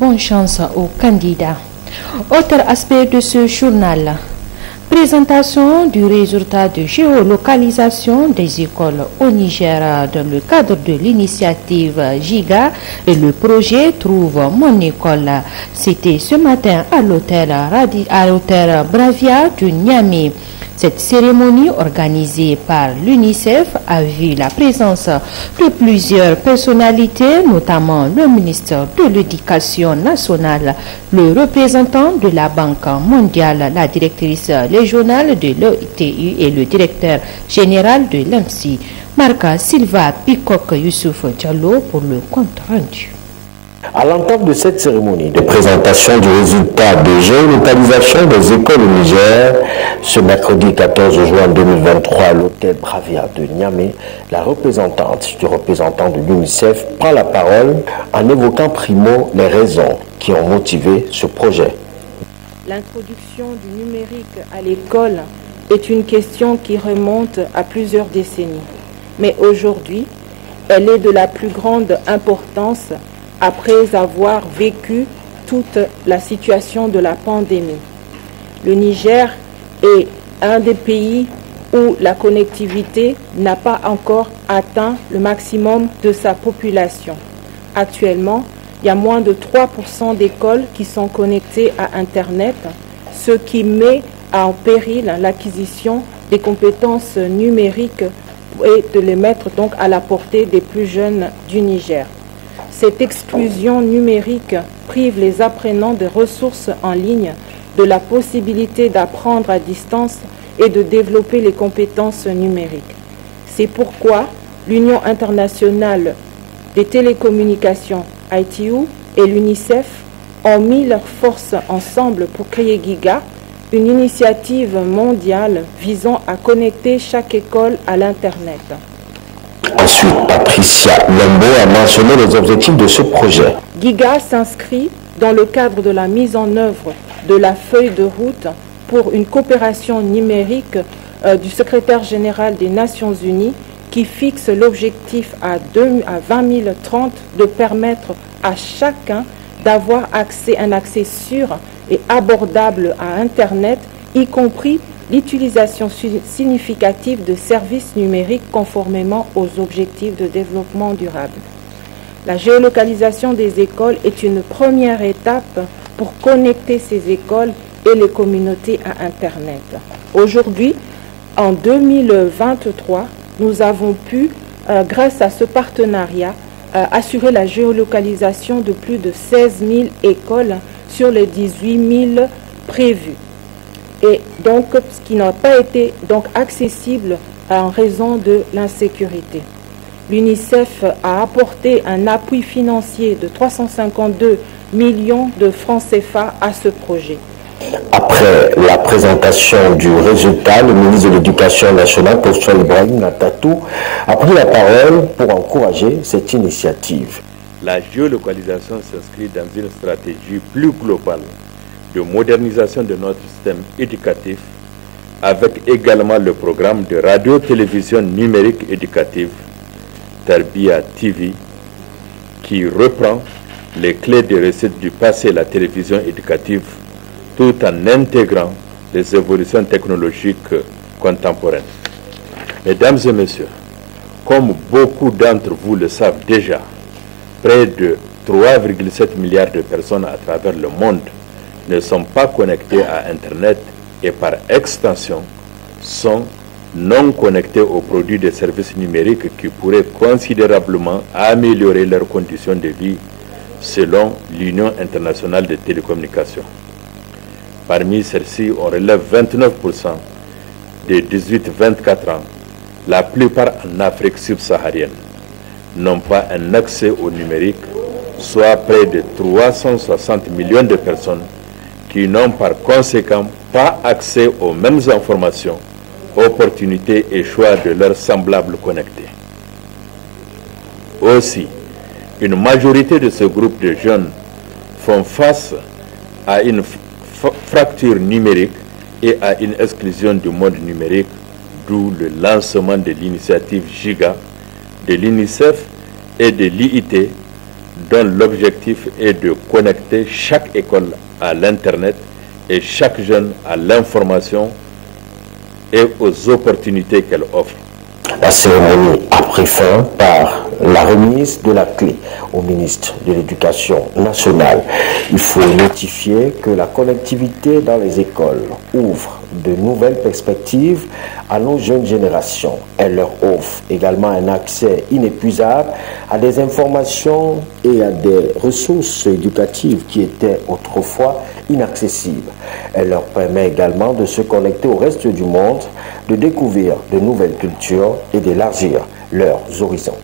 Bonne chance aux candidats. Autre aspect de ce journal. Présentation du résultat de géolocalisation des écoles au Niger dans le cadre de l'initiative GIGA et le projet Trouve mon école. C'était ce matin à l'hôtel Bravia du Niamey. Cette cérémonie organisée par l'UNICEF a vu la présence de plusieurs personnalités, notamment le ministre de l'Éducation nationale, le représentant de la Banque mondiale, la directrice régionale de l'OITU et le directeur général de l'EMSI. Marca Silva Pikok Youssouf Diallo pour le compte rendu. À l'entame de cette cérémonie de présentation du résultat de géolocalisation des écoles au Niger, ce mercredi 14 juin 2023 à l'hôtel Bravia de Niamey, la représentante du représentant de l'UNICEF prend la parole en évoquant primo les raisons qui ont motivé ce projet. L'introduction du numérique à l'école est une question qui remonte à plusieurs décennies. Mais aujourd'hui, elle est de la plus grande importance après avoir vécu toute la situation de la pandémie. Le Niger est un des pays où la connectivité n'a pas encore atteint le maximum de sa population. Actuellement, il y a moins de 3% d'écoles qui sont connectées à Internet, ce qui met en péril l'acquisition des compétences numériques et de les mettre donc à la portée des plus jeunes du Niger. Cette exclusion numérique prive les apprenants de ressources en ligne, de la possibilité d'apprendre à distance et de développer les compétences numériques. C'est pourquoi l'Union internationale des télécommunications, ITU, et l'UNICEF ont mis leurs forces ensemble pour créer GIGA, une initiative mondiale visant à connecter chaque école à l'Internet. Ensuite, Patricia Lembo a mentionné les objectifs de ce projet. GIGA s'inscrit dans le cadre de la mise en œuvre de la feuille de route pour une coopération numérique du secrétaire général des Nations Unies qui fixe l'objectif à 2030 de permettre à chacun d'avoir un accès sûr et abordable à Internet, y compris l'utilisation significative de services numériques conformément aux objectifs de développement durable. La géolocalisation des écoles est une première étape pour connecter ces écoles et les communautés à Internet. Aujourd'hui, en 2023, nous avons pu, grâce à ce partenariat, assurer la géolocalisation de plus de 16 000 écoles sur les 18 000 prévues. Et donc, ce qui n'a pas été donc accessible en raison de l'insécurité. L'UNICEF a apporté un appui financier de 352 millions de francs CFA à ce projet. Après la présentation du résultat, le ministre de l'Éducation nationale, Professeur Ibrahim Natatou, a pris la parole pour encourager cette initiative. La géolocalisation s'inscrit dans une stratégie plus globale de modernisation de notre système éducatif, avec également le programme de radio-télévision numérique éducative, Tarbia TV, qui reprend les clés des recettes du passé de la télévision éducative, tout en intégrant les évolutions technologiques contemporaines. Mesdames et messieurs, comme beaucoup d'entre vous le savent déjà, près de 3,7 milliards de personnes à travers le monde ne sont pas connectés à Internet et par extension sont non connectés aux produits de services numériques qui pourraient considérablement améliorer leurs conditions de vie selon l'Union internationale des télécommunications. Parmi celles-ci, on relève 29% des 18-24 ans, la plupart en Afrique subsaharienne, n'ont pas un accès au numérique, soit près de 360 millions de personnes qui n'ont par conséquent pas accès aux mêmes informations, opportunités et choix de leurs semblables connectés. Aussi, une majorité de ce groupe de jeunes font face à une fracture numérique et à une exclusion du monde numérique, d'où le lancement de l'initiative GIGA, de l'UNICEF et de l'IIT dont l'objectif est de connecter chaque école à l'Internet et chaque jeune à l'information et aux opportunités qu'elle offre. La cérémonie a pris fin par la remise de la clé au ministre de l'Éducation nationale. Il faut notifier que la connectivité dans les écoles ouvre de nouvelles perspectives à nos jeunes générations. Elle leur offre également un accès inépuisable à des informations et à des ressources éducatives qui étaient autrefois inaccessibles. Elle leur permet également de se connecter au reste du monde, de découvrir de nouvelles cultures et d'élargir leurs horizons.